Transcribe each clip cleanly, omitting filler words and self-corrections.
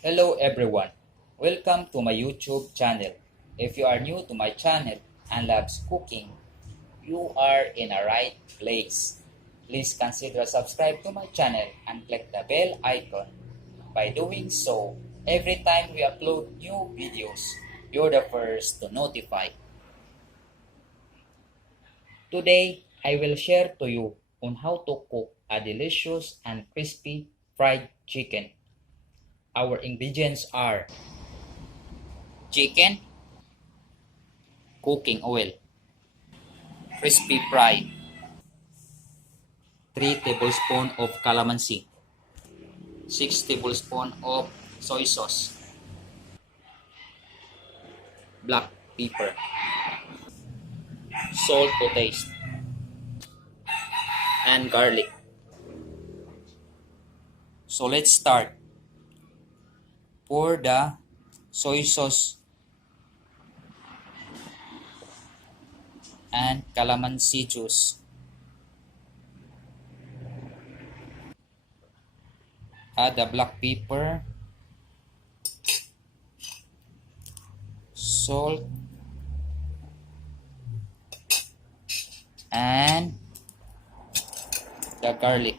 Hello everyone, welcome to my YouTube channel. If you are new to my channel and loves cooking, you are in a right place. Please consider subscribe to my channel and click the bell icon. By doing so, every time we upload new videos, you're the first to notify. Today, I will share to you on how to cook a delicious and crispy fried chicken. Our ingredients are chicken, cooking oil, crispy fry, 3 tablespoons of kalamansi, 6 tablespoons of soy sauce, black pepper, salt to taste, and garlic. So let's start. Pour the soy sauce and calamansi juice. Add the black pepper, salt, and the garlic.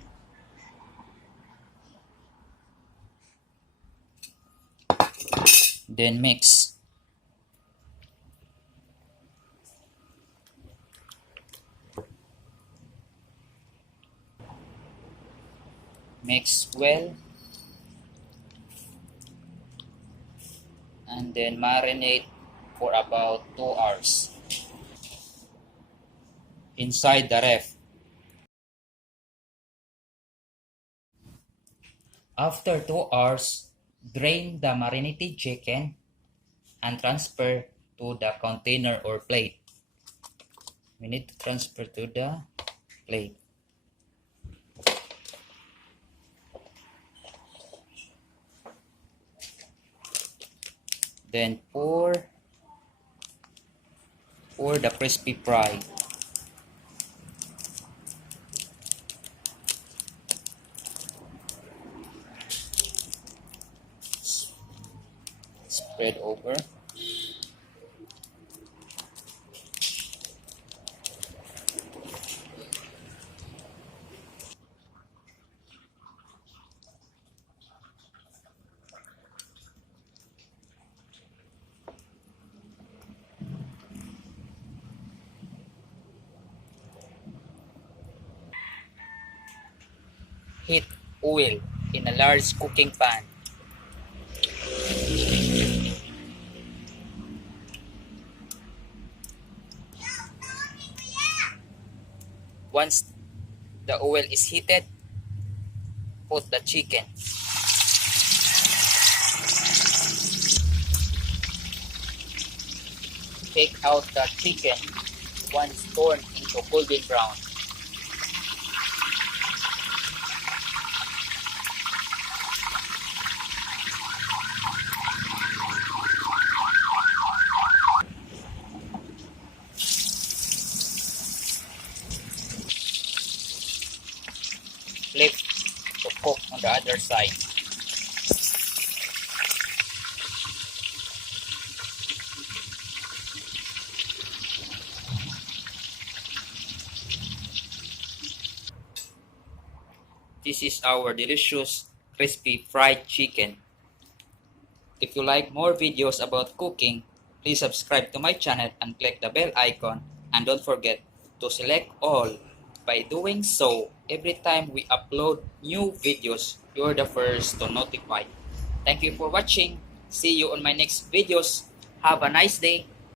Then mix. Mix well. And then marinate for about 2 hours inside the ref. After 2 hours, drain the marinated chicken and transfer to the container or plate. We need to transfer to the plate. Then pour the crispy fry. Spread over. Heat oil in a large cooking pan. Once the oil is heated, put the chicken. Take out the chicken once turned into golden brown. Flip to cook on the other side. This is our delicious crispy fried chicken. If you like more videos about cooking, please subscribe to my channel and click the bell icon, and don't forget to select all. By doing so, every time we upload new videos, you're the first to notify. Thank you for watching. See you on my next videos. Have a nice day.